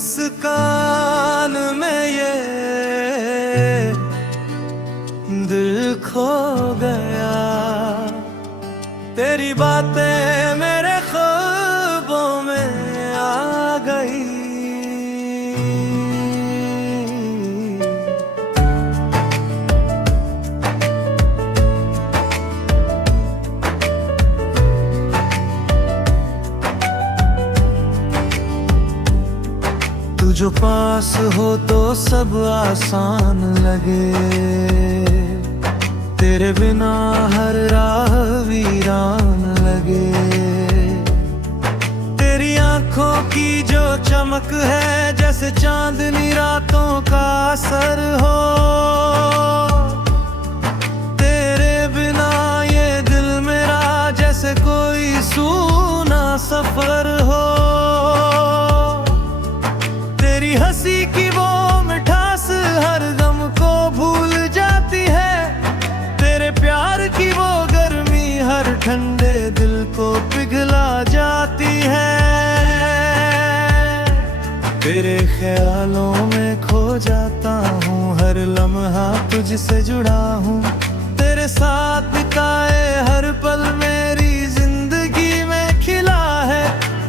मुस्कान में ये दिल खो गया, तेरी बातें मेरे ख्वाबों में आ गई। तू जो पास हो तो सब आसान लगे, तेरे बिना हर राह वीरान लगे। तेरी आंखों की जो चमक है जैसे चांदनी रातों का असर हो, तेरे बिना ये दिल मेरा जैसे कोई सूना सफर हो। तेरी हंसी की वो मिठास हर गम को भूल जाती है, तेरे प्यार की वो गर्मी हर ठंडे दिल को पिघला जाती है। तेरे ख्यालों में खो जाता हूँ, हर लम्हा तुझसे जुड़ा हूँ। तेरे साथ बिताए हर पल मेरी जिंदगी में खिला है।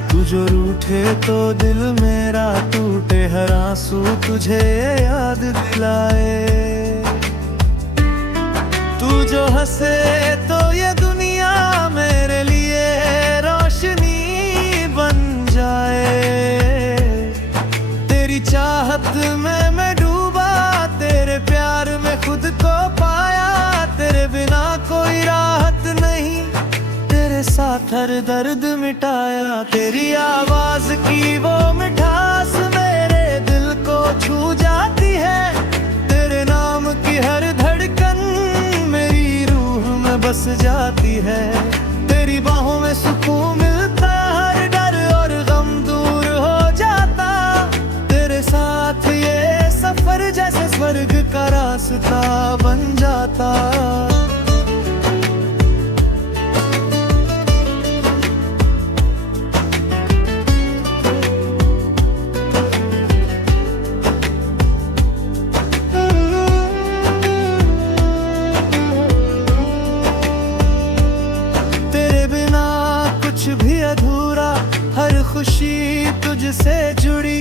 तू जो रूठे तो दिल मेरा टूटे, हर आंसू तुझे याद दिलाए। तू जो हंसे तो ये दुनिया मेरे लिए रोशनी बन जाए। तेरी चाहत में मैं डूबा, तेरे प्यार में खुद को पाया। तेरे बिना कोई राहत नहीं, तेरे साथ हर दर्द मिटाया। तेरी आवाज की वो मिठास मेरे दिल को छू जाती है। तेरे नाम की हर धड़कन मेरी रूह में बस जाती है। तेरी बाहों में सुकून मिलता, हर डर और गम दूर हो जाता। तेरे साथ ये सफर जैसे स्वर्ग का रास्ता बन जाता। कुछ भी अधूरा, हर खुशी तुझसे जुड़ी।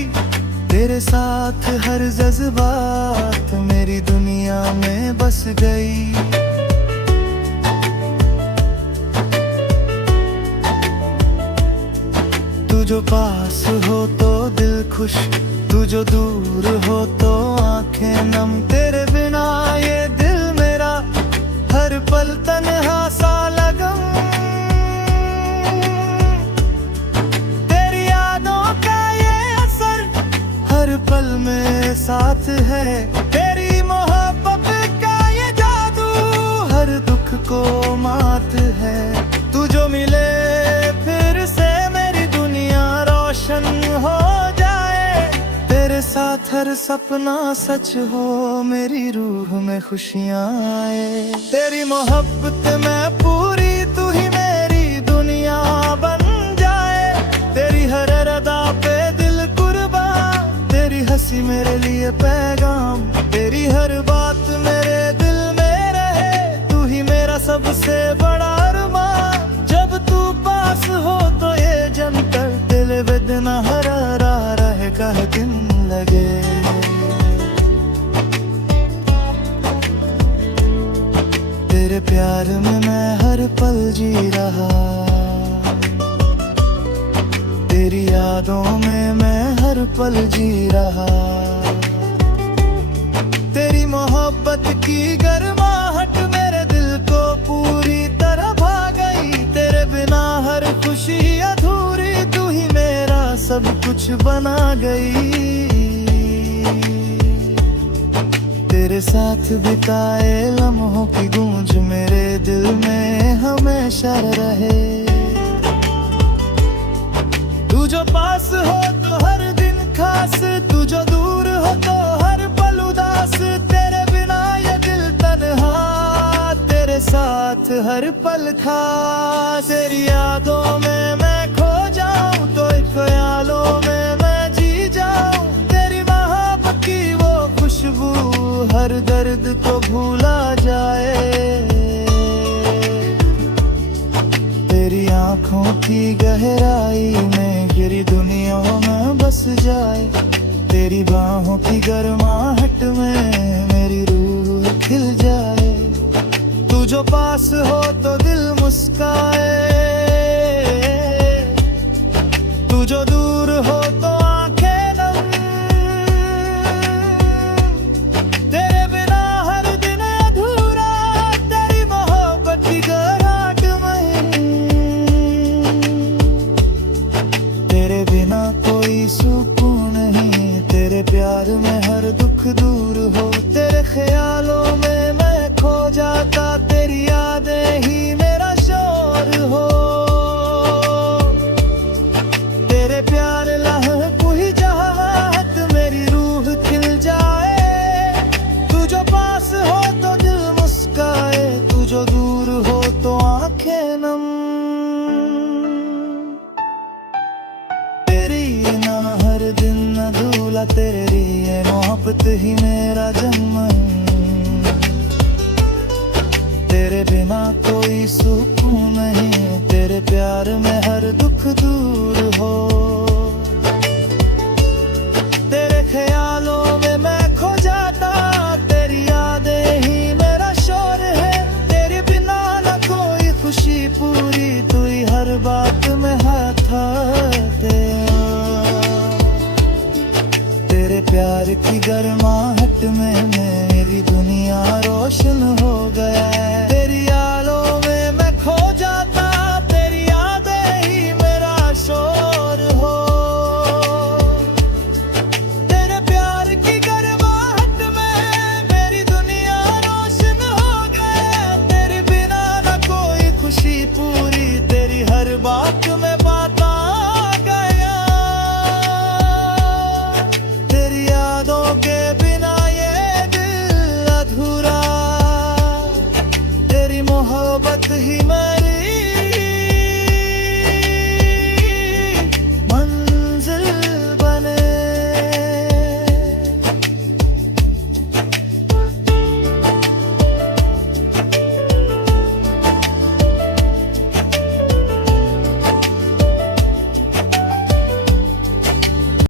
तेरे साथ हर जज्बात मेरी दुनिया में बस गई। तू जो पास हो तो दिल खुश, तू जो दूर हो तो आंखें नम। तेरे बिना ये दिल मेरा हर पल तन्हा सा लगम। हर पल में साथ है तेरी मोहब्बत का ये जादू, हर दुख को मात है। तू जो मिले फिर से मेरी दुनिया रोशन हो जाए। तेरे साथ हर सपना सच हो, मेरी रूह में खुशियाँ आए। तेरी मोहब्बत में पूरी तू ही मेरी दुनिया बन जाए। तेरी हर अदा पे दिल कुर्बान, तेरी हंसी मेरे लिए पैगाम। तेरी हर बात मेरे दिल में रहे, तू ही मेरा सबसे बड़ा अरमान। जब तू पास हो तो ये जंतर दिल वेदना हरा रहे कह दिन लगे। तेरे प्यार में मैं हर पल जी रहा, तेरी यादों में मैं हर पल जी रहा। तेरी मोहब्बत की गर्माहट मेरे दिल को पूरी तरह भा गई। तेरे बिना हर खुशी अधूरी, तू ही मेरा सब कुछ बना गई। तेरे साथ बिताए लम्हों की गूंज मेरे दिल में हमेशा रहे। तू जो पास हो तो हर दिन खास, तू जो दूर हो तो हर पल उदास। तेरे बिना ये दिल तन्हा, तेरे साथ हर पल खास। तेरी यादों में मैं खो जाऊं तो ख्यालों में मैं जी जाऊं। तेरी बाहों की गर्माहट में मेरी रूह खिल जाए। तू जो पास हो तो दिल मुस्काए, तू जो दूर हो तो आंखें नम। तेरे बिना हर दिन अधूरा, तेरी मोहब्बत की गहराट में। तेरे बिना कोई सुकून नहीं, तेरे प्यार में हर दुख दूर हो। तेरे ख्यालों में मैं खो जाता, तेरी यादें ही मेरा शोर हो। तेरे प्यार लहू ही चाहत मेरी रूह खिल जाए। तू जो पास हो तो दिल मुस्काए, तू जो दूर हो तो आंखें नम। तेरी ना हर दिन अधूरा, तेरे लिए मोहब्बत ही मेरा जन्म। तेरे बिना कोई सुकून नहीं, तेरे प्यार में हर दुख दूर हो। तेरे ख्यालों में मैं खो जाता, तेरी यादें ही मेरा शोर है। तेरे बिना न कोई खुशी पूरी, तू ही हर बात में हाथ आते। तेरे प्यार की गर्माहट में मेरी दुनिया रोशन हो गया है। तेरी यादों में मैं खो जाता,